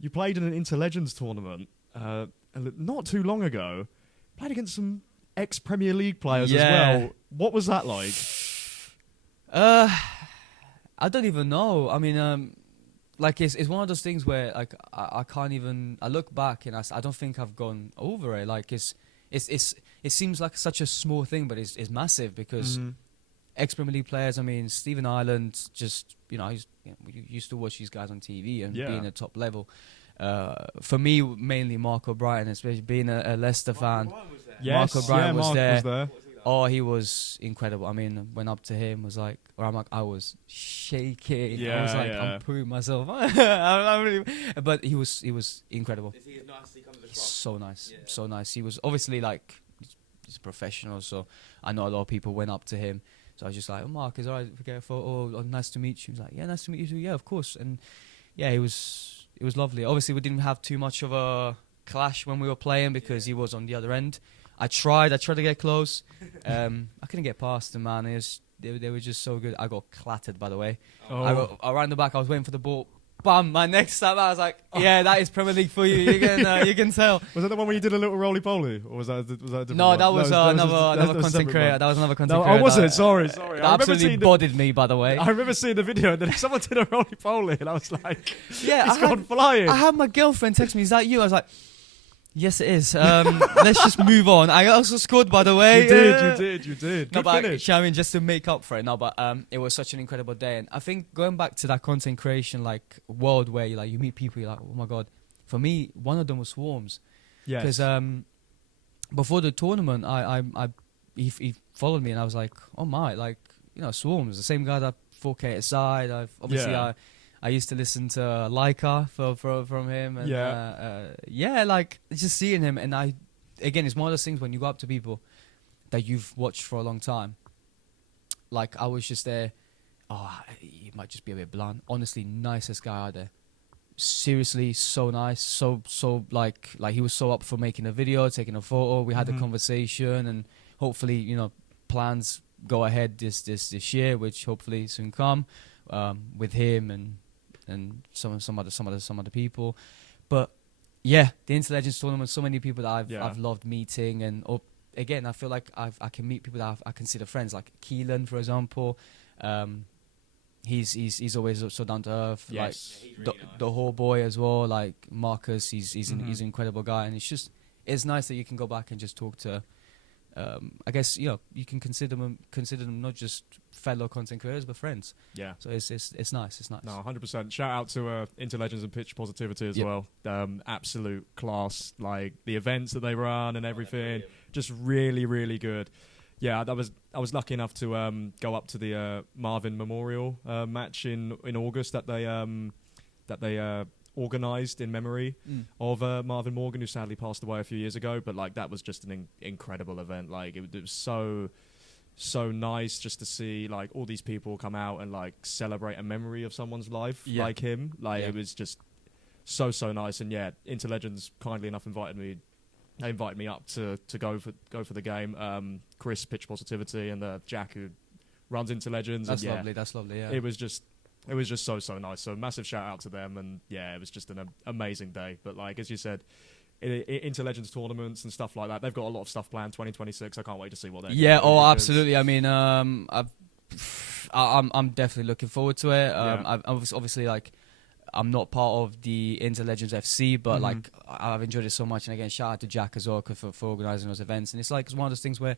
You played in an Inter-Legends tournament not too long ago. Played against some ex-Premier League players as well. What was that like? I don't even know. I mean, like it's one of those things where like I can't even. I look back and I don't think I've gone over it. Like it seems like such a small thing, but it's massive because ex-Premier League players. I mean, Stephen Ireland, just you used to watch these guys on TV and being at top level. For me, mainly Marc Albrighton, especially being a Leicester fan. Yes, Marc Albrighton Marc was there. Oh, he was incredible. I mean, went up to him, I was shaking. Yeah, I was like, yeah. I'm proving myself. But he was incredible. Is he as nice as he comes across? He's so nice, so nice. He was obviously like, he's a professional, so I know a lot of people went up to him. So I was just like, oh, Marc, is it alright if we get a photo? Oh, nice to meet you. He was like, yeah, nice to meet you too. Yeah, of course. And yeah, it was lovely. Obviously, we didn't have too much of a clash when we were playing because he was on the other end. I tried to get close. I couldn't get past them, man. They were just so good. I got clattered, by the way. Oh. I ran the back. I was waiting for the ball. Bam! My next time, I was like, "Yeah, that is Premier League for you. You can tell." Was that the one where you did a little roly poly, or was that a different No, one? that was another a content separate creator. one. That was another content No, creator. I wasn't. Sorry. That absolutely bodied me, by the way. I remember seeing the video, and then someone did a roly poly, and I was like, Yeah, it's gone flying. I had my girlfriend text me, "Is that you?" I was like, "Yes, it is." Let's just move on. I also scored, by the way. You did. No, Good but finish. I mean, just to make up for it. No, but it was such an incredible day, and I think going back to that content creation like world where you meet people, you're like, oh my god. For me, one of them was Swarms. Yes. Because before the tournament, he followed me, and I was like, oh my, like Swarms, the same guy that 4K aside. I used to listen to Leica from him, and like just seeing him, and again, it's one of those things when you go up to people that you've watched for a long time. Like I was just there. Oh, he might just be a bit blunt. Honestly, nicest guy out there. Seriously, so nice. So like he was so up for making a video, taking a photo. We had a conversation, and hopefully, plans go ahead this year, which hopefully soon come with him and some other people. But yeah, the Inter-Legends tournament, so many people that I've loved meeting, and again, I feel like I can meet people that I consider friends, like Kian, for example. He's always so down to earth. Yes. Like Really nice. the whole boy as well. Like Marcus, he's an incredible guy, and it's nice that you can go back and just talk to. I guess you can consider them not just fellow content creators but friends. Yeah. So it's nice. It's nice. No, 100%. Shout out to Inter-Legends and Pitch Positivity as well. Absolute class. Like the events that they run and everything, just really, really good. Yeah, I was lucky enough to go up to the Marvin Memorial match in August that they organised in memory of Marvin Morgan, who sadly passed away a few years ago. But like that was just an incredible event. Like it was so nice just to see like all these people come out and like celebrate a memory of someone's life like him. Like it was just so nice. And yeah, Inter-Legends kindly enough invited me up to go for the game. Chris, Pitch Positivity, and Jack, who runs Inter-Legends. That's lovely. That's lovely. Yeah. It was just so nice. So massive shout out to them, and yeah, it was just an amazing day. But like as you said, Inter-Legends tournaments and stuff like that, they've got a lot of stuff planned. 2026. I can't wait to see what they're. Yeah. Oh, absolutely. I mean, I'm definitely looking forward to it. I've obviously like. I'm not part of the Inter-Legends FC, but like I've enjoyed it so much. And again, shout out to Jack as well for organising those events. And it's one of those things where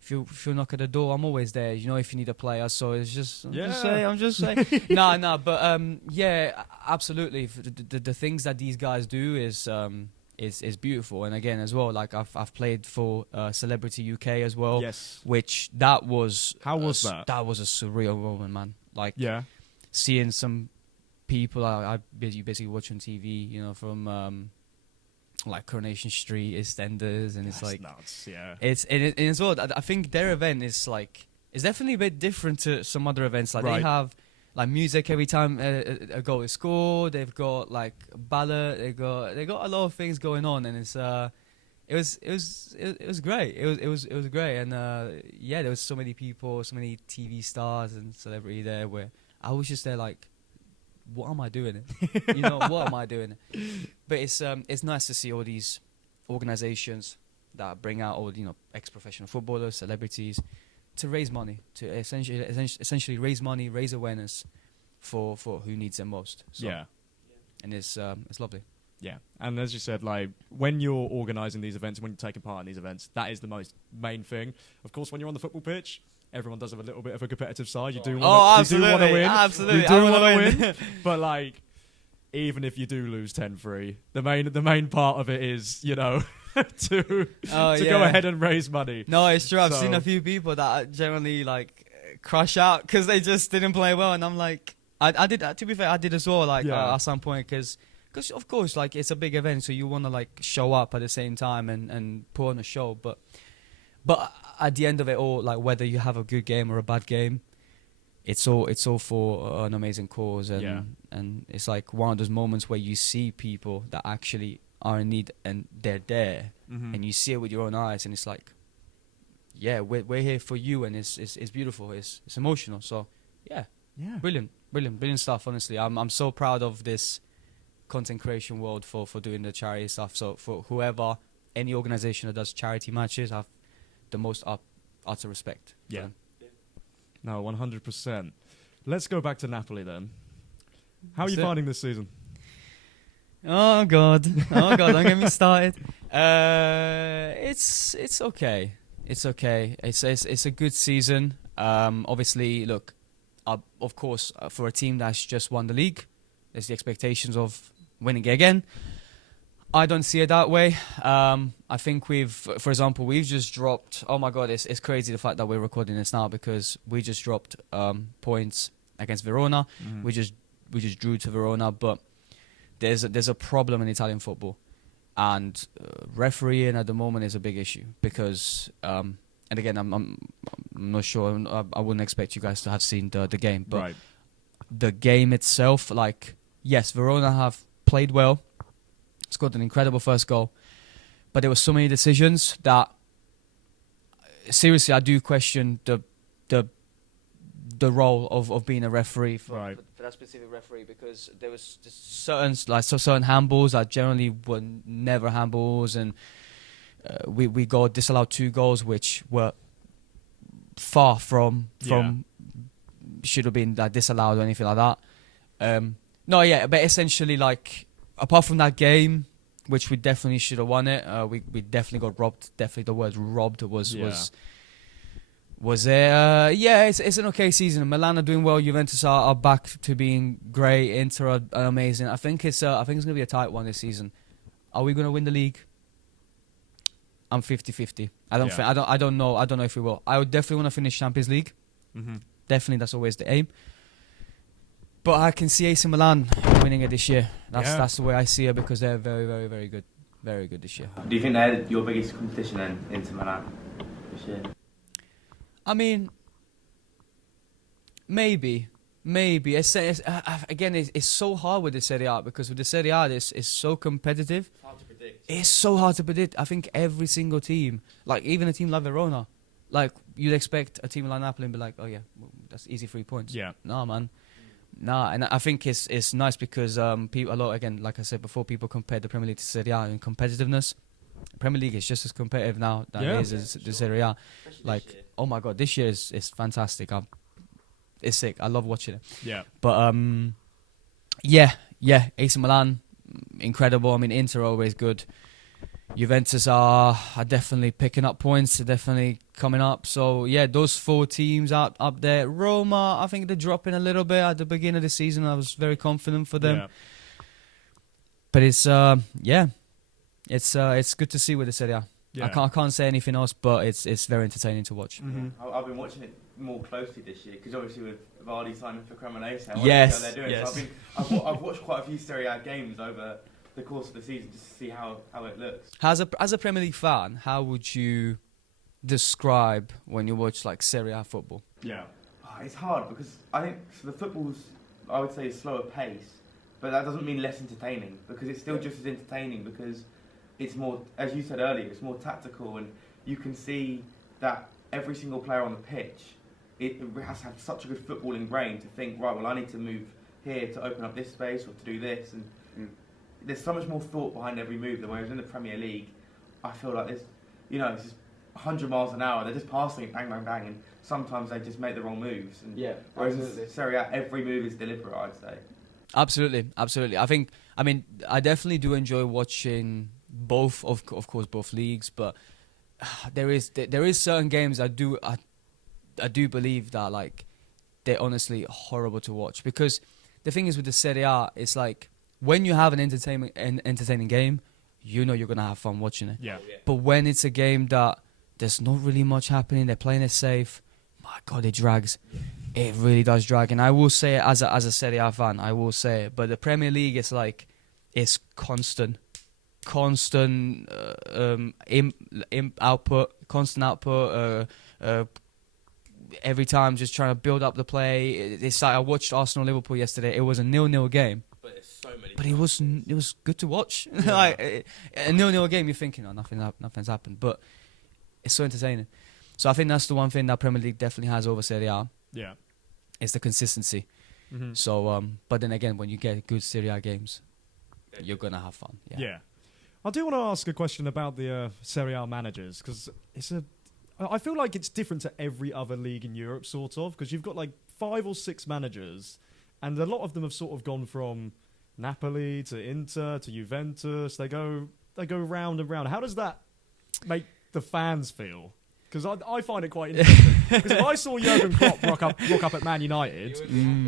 if you knock at the door, I'm always there. If you need a player, so it's just I'm just saying. No, but yeah, absolutely. The things that these guys do is beautiful. And again, as well, like I've played for Celebrity UK as well. Yes. Which that was how was that? That was a surreal moment, man. Like seeing some people I basically watch on TV, from like Coronation Street, EastEnders, and it's like nuts. Yeah, it's and as well. I think their event is like it's definitely a bit different to some other events. Like they have like music every time a goal is scored. They've got like ballot. They got a lot of things going on, and it's it was great. It was great, and there was so many people, so many TV stars and celebrity there. Where I was just there like. what am I doing? What am I doing? But it's nice to see all these organizations that bring out all ex-professional footballers, celebrities, to raise money, to essentially raise money, raise awareness for who needs it most. So, yeah. And it's lovely. Yeah, and as you said, like when you're organising these events, when you're taking part in these events, that is the most main thing. Of course, when you're on the football pitch, everyone does have a little bit of a competitive side. You do want to win. Absolutely. You do want to win. But like, even if you do lose 10-3, the main part of it is, to go ahead and raise money. No, it's true. I've seen a few people that generally like crash out because they just didn't play well, and I'm like, I did. To be fair, I did as well. Like at some point, because of course, like it's a big event, so you want to like show up at the same time and put on a show. But at the end of it all, like whether you have a good game or a bad game, it's all for an amazing cause, and it's like one of those moments where you see people that actually are in need and they're there, and you see it with your own eyes, and it's like, yeah, we're here for you, and it's beautiful, it's emotional. So yeah, brilliant stuff. Honestly, I'm so proud of this content creation world for doing the charity stuff. So for any organization that does charity matches, I have the most utter respect. Yeah. No, 100%. Let's go back to Napoli then. How are you finding this season? Oh God, don't get me started. It's okay. It's okay. It's a good season. Obviously, look, of course, for a team that's just won the league, there's the expectations of winning again. I don't see it that way. I think for example, we've just dropped. Oh my God, it's crazy the fact that we're recording this now, because we just dropped points against Verona. We just drew to Verona, but there's a problem in Italian football, and refereeing at the moment is a big issue because. And again, I'm not sure. I wouldn't expect you guys to have seen the game, but the game itself, like, yes, Verona have played well, scored an incredible first goal, but there were so many decisions that seriously I do question the role of being a referee for that specific referee, because there was just certain handballs that generally were never handballs, and we got disallowed 2 goals which were far from should have been disallowed or anything like that. But essentially, like, apart from that game, which we definitely should have won it, we definitely got robbed. Definitely the word robbed was there. It's an okay season. Milan are doing well. Juventus are back to being great. Inter are amazing. I think it's gonna be a tight one this season. Are we gonna win the league? I'm 50-50. I don't know if we will. I would definitely want to finish Champions League. Definitely, that's always the aim. But I can see AC Milan winning it this year. That's the way I see it, because they're very, very, very good. Very good this year. Do you think they're your biggest competition then, Inter Milan, this year? I mean, maybe. It's so hard with the Serie A, because with the Serie A, it's so competitive. It's hard to predict. It's so hard to predict. I think every single team, like even a team like Verona, like you'd expect a team like Napoli and be like, oh yeah, that's easy 3 points. Yeah. Nah, man. Nah, and I think it's nice because people, a lot, again, like I said before, people compare the Premier League to Serie A in competitiveness. Premier League is just as competitive now than it is as the Serie A. Like, oh my God, this year is fantastic. It's sick. I love watching it. Yeah. But AC Milan, incredible. I mean, Inter are always good. Juventus are definitely picking up points. They're definitely coming up. So yeah, those 4 teams up there. Roma, I think they're dropping a little bit at the beginning of the season. I was very confident for them. Yeah. But it's good to see with the Serie A. Yeah. I can't say anything else, but it's very entertaining to watch. I've been watching it more closely this year because obviously with Vardy signing for Cremonese, yes. They're doing. Yes. So I've watched quite a few Serie A games over the course of the season just to see how it looks. As a Premier League fan, how would you describe when you watch like Serie A football? Yeah, it's hard because I think the football's, I would say, slower pace, but that doesn't mean less entertaining, because it's still just as entertaining, because it's more, as you said earlier, it's more tactical, and you can see that every single player on the pitch, it has to have such a good footballing brain to think, right, well, I need to move here to open up this space or to do this, and there's so much more thought behind every move than whereas in the Premier League, I feel like there's, it's just 100 miles an hour. They're just passing it, bang, bang, bang, and sometimes they just make the wrong moves. And whereas in Serie A, every move is deliberate, I'd say. Absolutely. I definitely do enjoy watching both, of course, both leagues, but there is certain games I do believe that like they're honestly horrible to watch, because the thing is with the Serie A, it's like when you have an entertaining game, you're gonna have fun watching it. Yeah. But when it's a game that there's not really much happening, they're playing it safe, my God, it drags. It really does drag. And I will say it as a Serie A fan, I will say it. But the Premier League is like, it's constant output, every time just trying to build up the play. It's like I watched Arsenal-Liverpool yesterday. It was a 0-0 game. But it's so many. But it was good to watch. Like a 0-0 game, you're thinking, oh, nothing's happened. But it's so entertaining. So I think that's the one thing that Premier League definitely has over Serie A. Yeah. It's the consistency. Mm-hmm. So, but then again, when you get good Serie A games, you're gonna have fun. Yeah. I do want to ask a question about the Serie A managers, because I feel like it's different to every other league in Europe, sort of, because you've got like 5 or 6 managers, and a lot of them have sort of gone from Napoli to Inter to Juventus. They go round and round. How does that make the fans feel? Because I find it quite interesting. Because if I saw Jurgen Klopp rock up at Man United,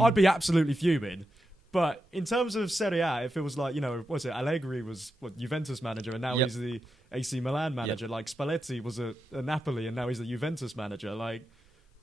I'd be absolutely fuming. But in terms of Serie A, if it was like, Allegri was Juventus manager, and now he's the AC Milan manager. Like Spalletti was a Napoli, and now he's the Juventus manager. Like,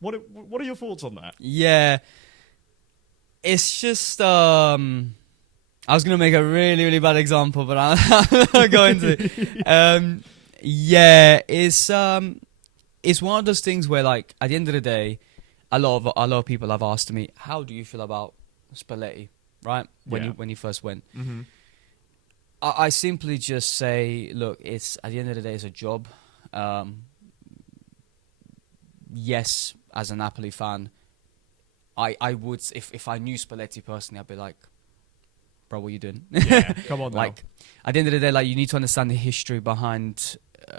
what are your thoughts on that? Yeah, it's just I was gonna make a really really bad example, but I'm not going to. It's one of those things where, like, at the end of the day, a lot of people have asked me, how do you feel about Spalletti? Right, when he first went, I simply just say, look, it's at the end of the day, it's a job. Yes, as a Napoli fan, I would, if I knew Spalletti personally, I'd be like, bro, what are you doing? Yeah, come on now. Like, at the end of the day, like, you need to understand the history behind.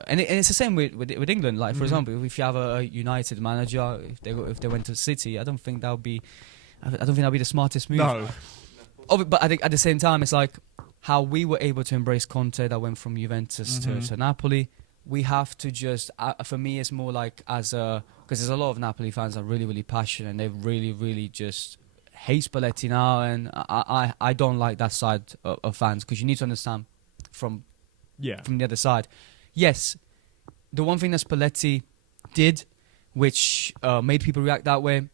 And it's the same with England. Like, for example, if you have a United manager, if they went to City, I don't think that'd be the smartest move. No. But I think at the same time, it's like how we were able to embrace Conte that went from Juventus to Napoli. We have to just, for me, it's more like because there's a lot of Napoli fans that are really, really passionate, and they really, really just hate Spalletti now, and I don't like that side of fans, because you need to understand from the other side. Yes, the one thing that Spalletti did, which made people react that way,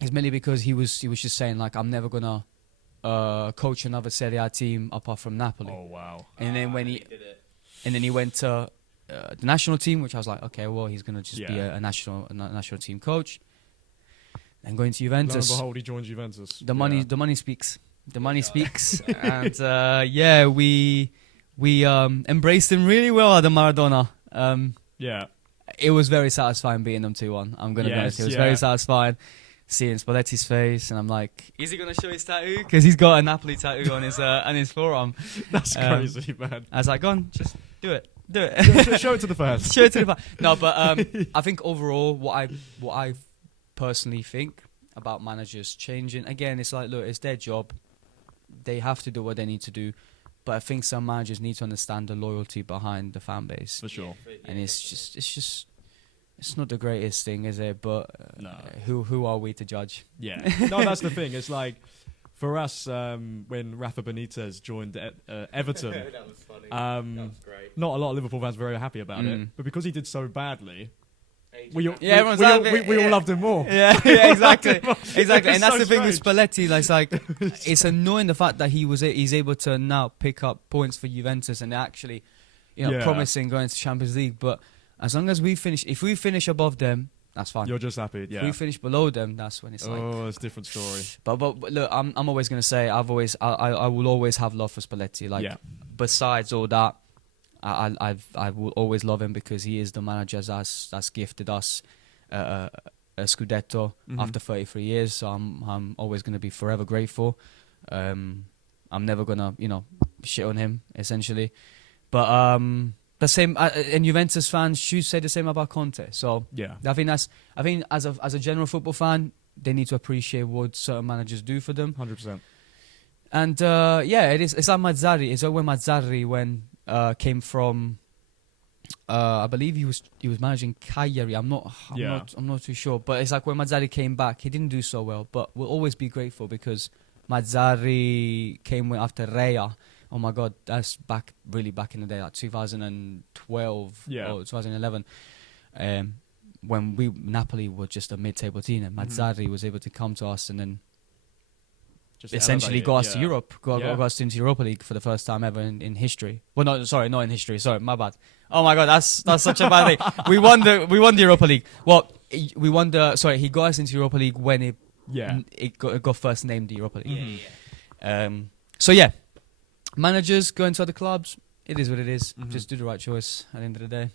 is mainly because he was just saying, like, I'm never gonna coach another Serie A team apart from Napoli. Oh wow! And then then he went to the national team, which I was like, okay, well, he's gonna just be a national team coach. And going to Juventus. Lo and behold, he joins Juventus. The money speaks. The money speaks, and we embraced him really well at the Maradona. It was very satisfying beating them 2-1. I'm gonna be honest. It was very satisfying. Seeing Spalletti's face, and I'm like, is he gonna show his tattoo? Because he's got a Napoli tattoo on his forearm. That's crazy, man. I was like, go on, just do it. Show it to the fans. Show it to the fans. No, but I think overall, what I personally think about managers changing, again, it's like, look, it's their job. They have to do what they need to do. But I think some managers need to understand the loyalty behind the fan base. For sure. And it's not the greatest thing, is it? But no. Who are we to judge? Yeah. No, that's the thing. It's like, for us, when Rafa Benitez joined Everton, that was funny. That was great. Not a lot of Liverpool fans were very happy about it. But because he did so badly, we all loved him more. Yeah, exactly. Exactly. It's And that's so the thing with strange. Spalletti. It's annoying the fact that he's able to now pick up points for Juventus and actually, promising going to Champions League. But as long as if we finish above them, that's fine. You're just happy, If we finish below them, that's when it's like. Oh, it's a different story. But look, I'm always gonna say I will always have love for Spalletti. Like, besides all that, I will always love him because he is the manager that's gifted us Scudetto after 33 years. So I'm always going to be forever grateful. I'm never going to, shit on him, essentially. But the same, and Juventus fans should say the same about Conte. So yeah, I think as a general football fan, they need to appreciate what certain managers do for them. 100%. And it's like Mazzarri. It's like when Mazzarri came from. I believe he was managing Cagliari. I'm not too sure, but it's like when Mazzarri came back, he didn't do so well. But we'll always be grateful because Mazzarri came after Rea. Oh my God, that's back in the day, like 2012 or 2011, when Napoli were just a mid-table team, and Mazzarri was able to come to us and then just essentially got us to Europe, got us into Europa League for the first time ever in history. Well, not in history. Sorry, my bad. Oh my God, that's such a bad thing. We won the Europa League. Well, he got us into Europa League when it got first named the Europa League. So yeah. Managers going to other clubs, it is what it is. Just do the right choice at the end of the day.